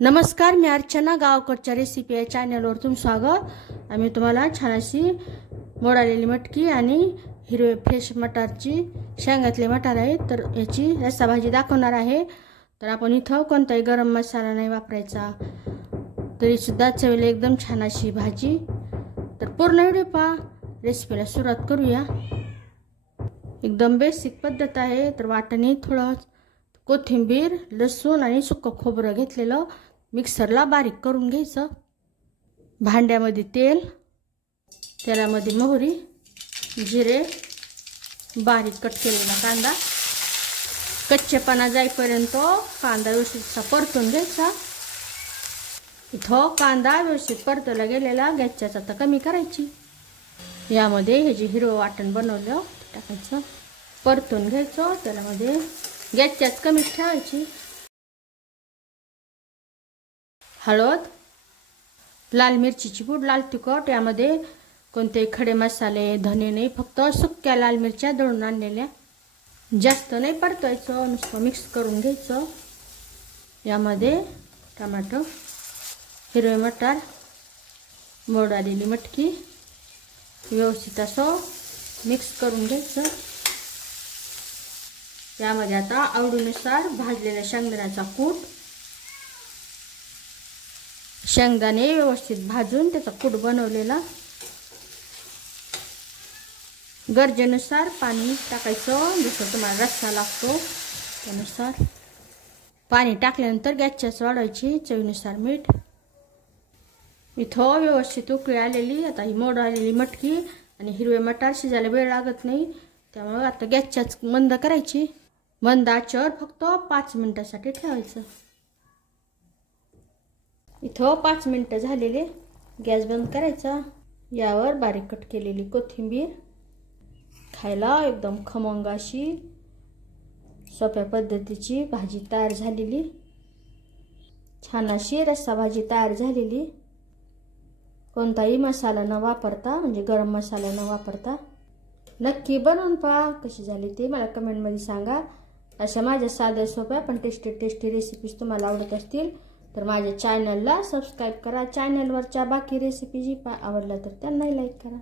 नमस्कार, मी अर्चना गावकडच्या रेसिपी या चॅनलवर तुमचं स्वागत। आम्ही तुम्हाला छान अशी मोड आलेली मटकी आणि हिरवे फ्रेश मटारची शेंगातले मटार आहे तर याची रस्सा भाजी दाखवणार आहे। तर आपण इथं कोणताही गरम मसाला नाही वापरायचा, तरी सुद्धा चवीला एकदम छान अशी भाजी। तर पूर्ण व्हिडिओ पहा। रेसिपीला सुरुवात करूया। एकदम बेसिक पद्धत आहे। तर वाटणे थोडं कोथिंबीर, लसूण आणि सुक्कं खोबरं घेतलेलं मिक्सरला बारीक करून घ्यायचं। भांड्यामध्ये तेल, तेलामध्ये मोहरी, जिरे, बारीक कट केलेला कांदा, कच्चेपणा जाईपर्यंत कांदा व्यवस्थित परतून घ्यायचा। इथं कांदा व्यवस्थित परतवला गेलेला गॅसची आता कमी करायची। यामध्ये हे जे हिरवं वाटण बनवलं टाकायचं, परतून घ्यायचं। त्यामध्ये गॅसची कमी ठेवायची। हळद, लाल मिरचीची पूड, लाल तिखट, यामध्ये कोणते खडे मसाले, धने नाही, फक्त सुक्या लाल मिरच्या दळून आणलेल्या। जास्त नाही परतवायचं, नुसतं मिक्स करून घ्यायचं। यामध्ये टमाटर, हिरवे मटार, मोड आलेली मटकी व्यवस्थित असं मिक्स करून घ्यायचं। यामध्ये आता आवडीनुसार भाजलेल्या शेंगदाण्याचा कूट, शेंगदाणे व्यवस्थित भाजून त्याचा कूट बनवलेला, गरजेनुसार पाणी टाकायचं, जसं तुम्हाला रस्सा लागतो त्यानुसार पाणी टाकल्यानंतर गॅसची वाढवायची, चवीनुसार मीठ। इथं व्यवस्थित उकळी आलेली। आता ही मोड आलेली मटकी आणि हिरवे मटार शिजायला वेळ लागत नाही, त्यामुळे आता गॅसची मंद करायची। मंद आचेवर फक्त 5 मिनिटांसाठी ठेवायचं। इथं 5 मिनिटं झालेले, गॅस बंद करायचा। यावर बारीक कट केलेली कोथिंबीर, खायला एकदम खमंग अशी सोप्या पद्धतीची भाजी तयार झालेली, छान अशी रस्सा भाजी तयार झालेली। कोणताही मसाला न वापरता, म्हणजे गरम मसाला न वापरता नक्की बनवून पहा। कशी झाली ते मला कमेंटमध्ये सांगा। अशा माझ्या साध्या सोप्या पण टेस्टी रेसिपीज तुम्हाला आवडत असतील तर माझ्या चॅनलला सबस्क्राईब करा। चॅनलवरच्या बाकी रेसिपी जी आवडल्या तर त्यांनाही लाईक करा।